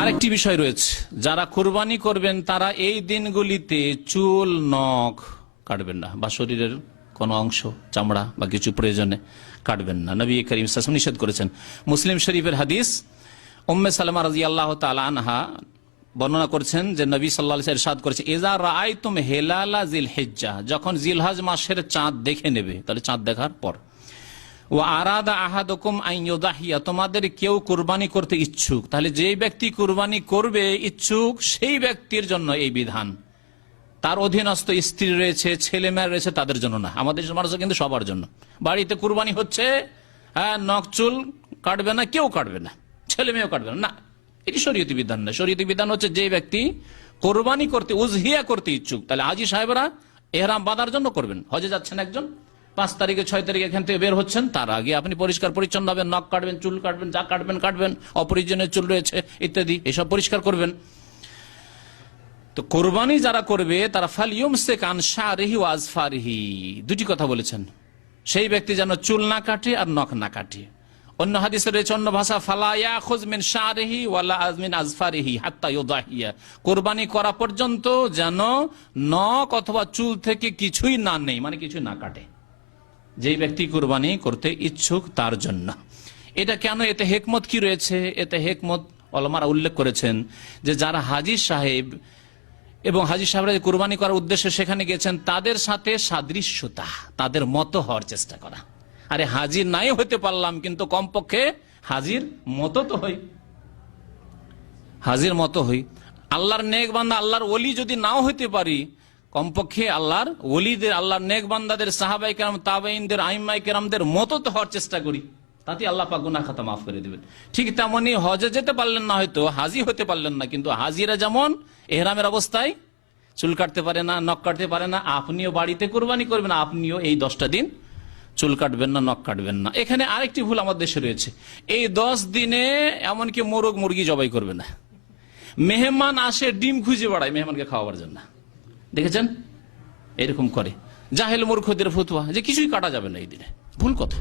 আরেকটি বিষয় রয়েছে। যারা কোরবানি করবেন, তারা এই দিনগুলিতে চুল, নখ কাটবেন না, বা শরীরের কোনো অংশ, চামড়া বা কিছু প্রয়োজনে। কাটবেন না। নবী করিম সাসম নিষেধ করেছেন। মুসলিম শরীফের হাদিস, উম্মে সালামা রাজি আল্লাহ আনহা বর্ণনা করছেন যে নবী সাল্লাহ এরশাদ করেছে এজা রায় তুম হেলালা জিল হেজ্জা যখন জিলহাজ মাসের চাঁদ দেখে নেবে, তাহলে চাঁদ দেখার পর। ও আরাদা আহাদকুম আইয়দাহিয়া তোমাদের কেউ কুরবানি করতে ইচ্ছুক, তাহলে যেই ব্যক্তি কুরবানি করবে ইচ্ছুক, সেই ব্যক্তির জন্য এই বিধান। তার অধীনস্থ স্ত্রী রয়েছে, ছেলে মেয়ে রয়েছে, তাদের জন্য না। আমাদের মানুষের কিন্তু সবার জন্য। বাড়িতে কুরবানি হচ্ছে হ্যাঁ নখ, চুল কাটবে না, কেউ কাটবে না। ছেলে মেয়েও কাটবে না। না, এটি শরীয়তি বিধান না। শরীয়তি বিধান হচ্ছে যে ব্যক্তি কোরবানি করতে, উজহিয়া করতে ইচ্ছুক, তাহলে হাজি সাহেবরা এহরাম বাঁধার জন্য করবেন। হজে যাচ্ছেন একজন, পাঁচ তারিখে, ছয় তারিখে এখান থেকে বের হচ্ছেন, তার আগে আপনি পরিষ্কার পরিচ্ছন্ন হবেন, নখ কাটবেন, চুল কাটবেন, যা কাটবেন কাটবেন অপরিজনের চুল রয়েছে, ইত্যাদি, এসব পরিষ্কার করবেন। তো কোরবানি যারা করবে, তারা ফালিয়ম সে কানসারিহি ও আজফারিহি। দুটি কথা বলেছেন। সেই ব্যক্তি যেন চুল না কাটে আর নখ না কাটে। অন্য হাদিসে রয়েছে, অন্য ভাষা ফালায়া খোঁজ মিন শাহরিহি ওয়ালা আজমিন আজফারিহি হাত্তা ইউদাহিয়া। কোরবানি করা পর্যন্ত যেন নখ অথবা চুল থেকে কিছুই না নেই মানে কিছু না কাটে। যেই ব্যক্তি কুরবানি করতে ইচ্ছুক, তার জন্য। এটা কেন, এতে হেকমত কি রয়েছে? এতে হেকমত অলমারা উল্লেখ করেছেন যে যারা হাজি সাহেব এবং হাজি সাহেবরা যে কুরবানি করার উদ্দেশ্যে সেখানে গেছেন তাদের সাথে সাদৃশ্যতা, তাদের মতো হওয়ার চেষ্টা করা। আরে হাজির নাই হতে পারলাম, কিন্তু কমপক্ষে হাজির মতো তো হই। হাজির মতো হই। আল্লাহর নেক বান্দা, আল্লাহর ওলি যদি নাও হইতে পারি, কমপক্ষে আল্লাহর ওলিদের, আল্লাহর নেক বান্দাদের, সাহাবাই কেরাম তাবাইনদের আইমাই কেরামদের মতো তো হওয়ার চেষ্টা করি। তাতে আল্লাহ পাক গুনাহ খাতা মাফ করে দেবেন। ঠিক তেমনি হজে যেতে পারলেন না হয়তো, হাজি হতে পারলেন না, কিন্তু হাজিরা যেমন এহরামের অবস্থায় চুল কাটতে পারে না, নখ কাটতে পারে না, আপনিও বাড়িতে কোরবানি করবেন, আপনিও এই দশটা দিন চুল কাটবেন না, নখ কাটবেন না। এখানে আরেকটি ভুল আমাদের দেশে রয়েছে। এই দশ দিনে এমনকি মোরগ মুরগি জবাই করবে না। মেহমান আসে, ডিম খুঁজে বেড়ায়, মেহমানকে খাওয়াবার জন্য। দেখেছেন? এরকম করে। জাহেল মূর্খদের ফতুয়া, যে কিছুই কাটা যাবে না এই দিনে। ভুল কথা।